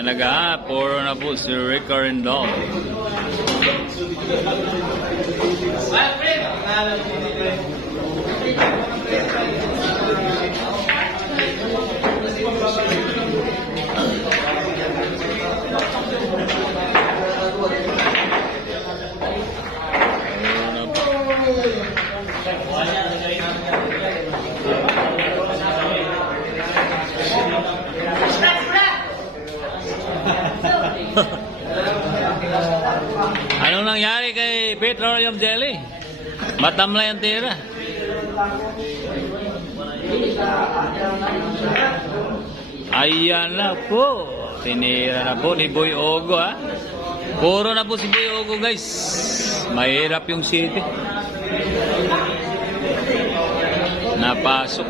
Talaga, puro na po si Rick Arendal. Anong nangyari kay Petroleum Jelly? Matamlay ang tira. Ayan na po. Tinira na po ni Boy Ogo, ha. Puro na po si Boy Ogo, guys. Mahirap yung city. Napasok.